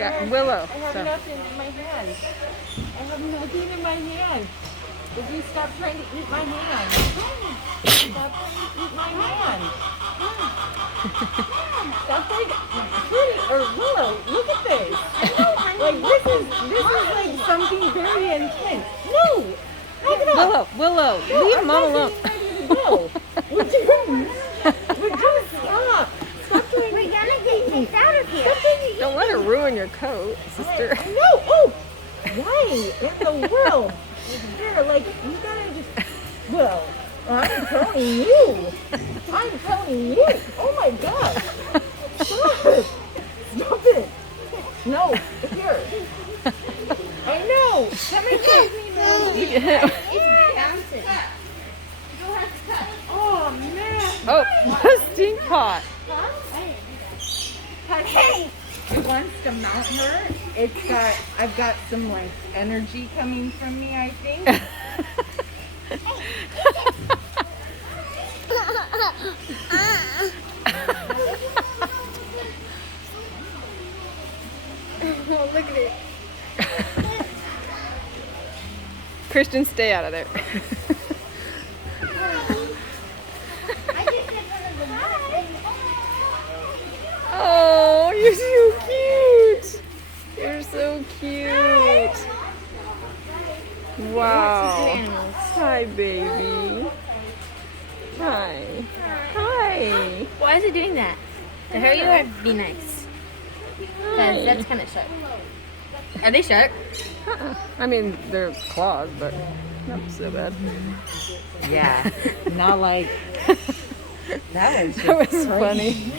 Willow. I have So. nothing in my hand. I have nothing in my hand. Would you stop trying to eat my hand? Stop trying to eat my hand. Stop trying to Willow, look at this. Like this is like something very intense. No! Knock it off. Willow, No, leave I'm Mom not alone. getting ready to go. Would you stop? Stop trying We're to gonna get kicked out of here. Stop trying to eat Don't let her ruin your coat, sister. No! Oh! Why in the world? Here, like, you gotta just. Well, I'm telling you. I'm telling you. Oh my gosh. Stop it. Stop it. No, here. I know. Come and help me, Mom. It's bouncing. Oh, man. Oh, stink pot. Hey! It wants to mount her. I've got some like energy coming from me, I think. Oh, look at it. Christian, stay out of there. I just said one of the Oh, you're so cute. You're so cute. Wow. Hi, baby. Hi. Hi. Why is it doing that? To hurt you or be nice? Because that's kind of sharp. Are they sharp? I mean, they're claws, but not so bad. Yeah. Not like that was That was funny.